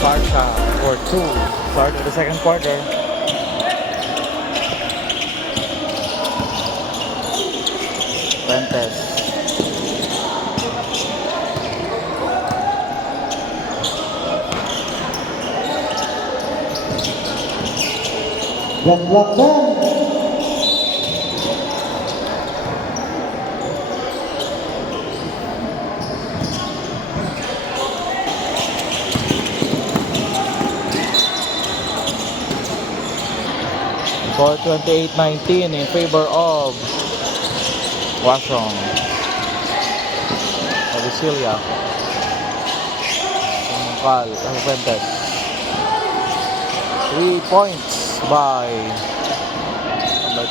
Barca for 2. Start of the second quarter. Fuentes. Block down. For 28-19 in favor of Washong. Avicilia. Fuentes. 3 points by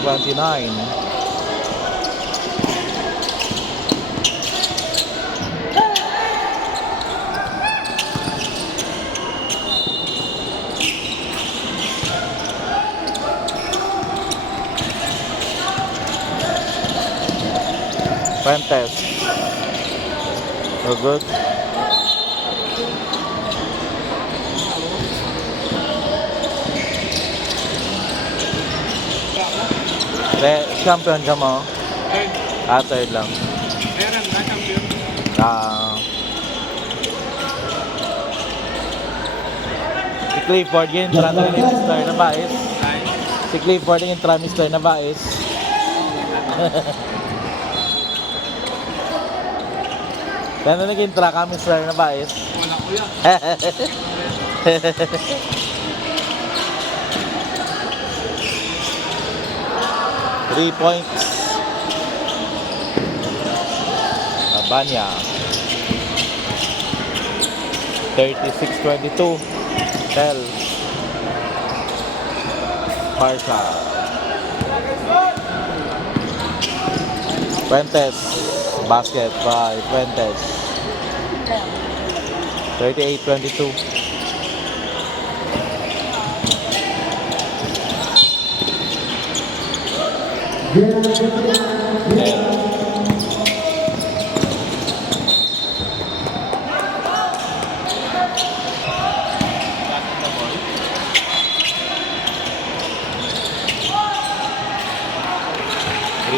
29. Fuentes. No good. Champion ka mo? Third lang. Meron na champion. Si Clifford yung Mr. na bais. Si Clifford yung Mr. na bais. Kano naging ka Mr. na bais? Wala ko yan. 3 points. Abanya. 36-22. Tel. Barca. Fuentes. Basket by Fuentes. 38-22.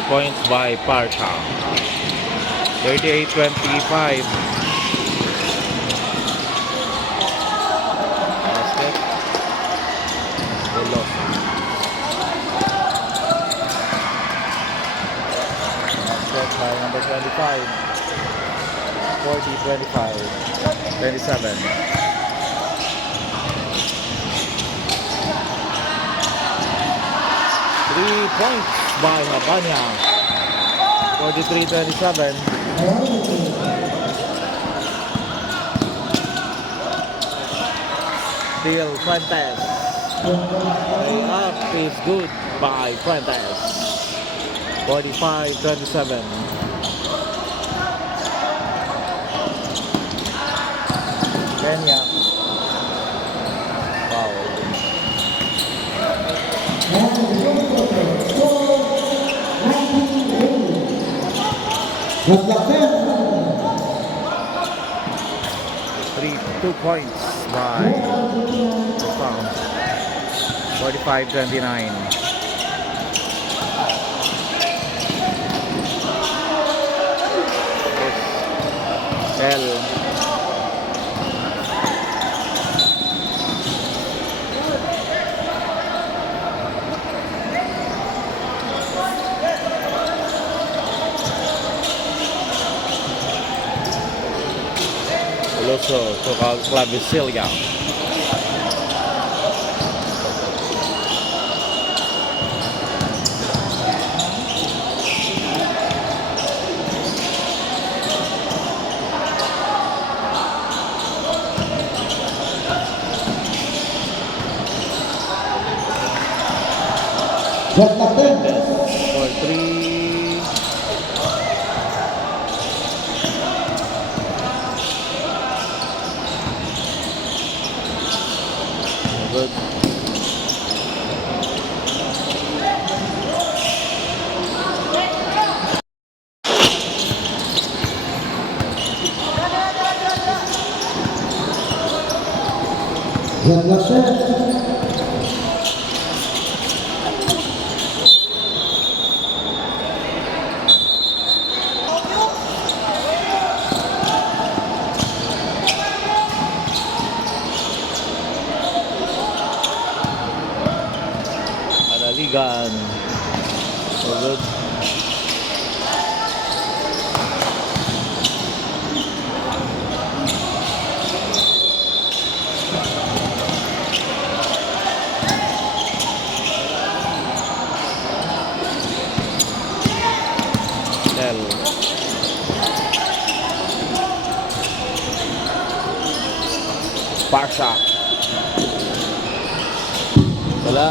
Points by Barca. 38-25. Basket. Ulo. Basket by number 25. 40-25. 27. 3 points by Habanya. 43-27. Still Fuentes. Way up is good by Fuentes. 45-27. Kenya. Foul. Two points by Pound. 45-29. L. Also took out Clavicilia. For 3. Good. Red block set. Panaligan. So good. Del. Parsha. Wala.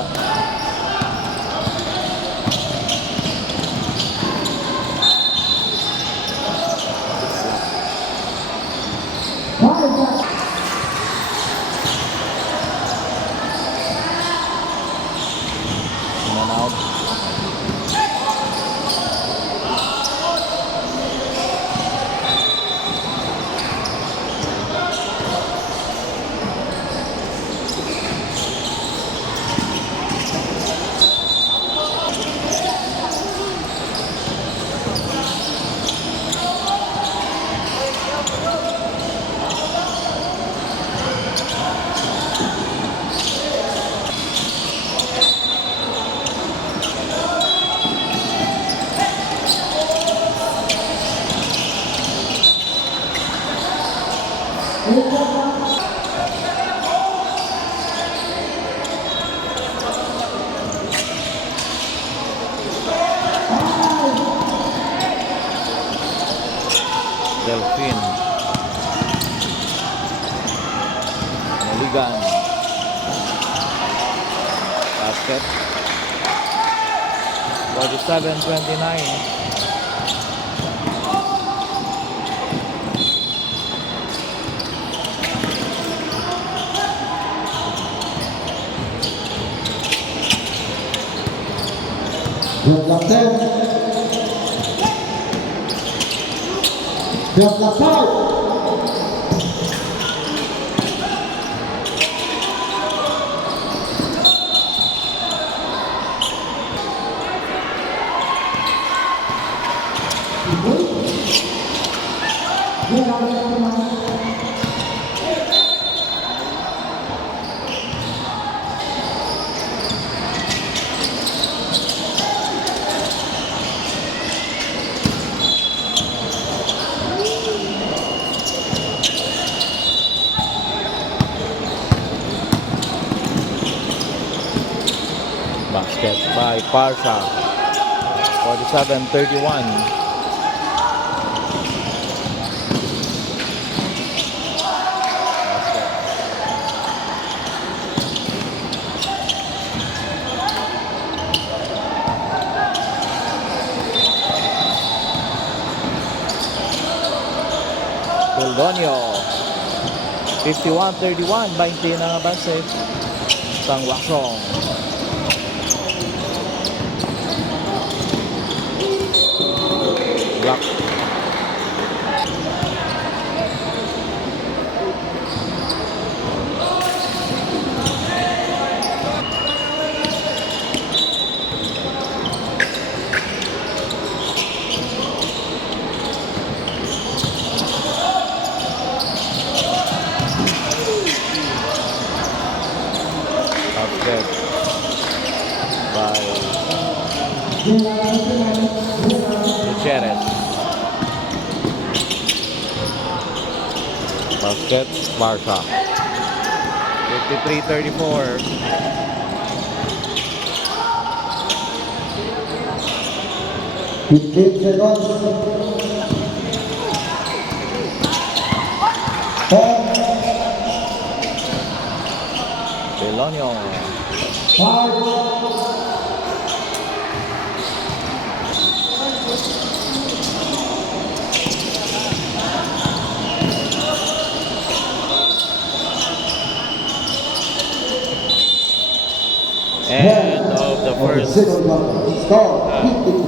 In and out. Delfin. Panaligan. Basket. 47-29. Red block set. Red block set. Basket by Parsha. 47-31. Beldonio. 51-31. 20 na basket. Sang Wasong. Block. Basket by Gutierrez. Basket, Barca. 53-34. Fifteen seconds. 10, Belonio. 5, End of the first second quarter. Score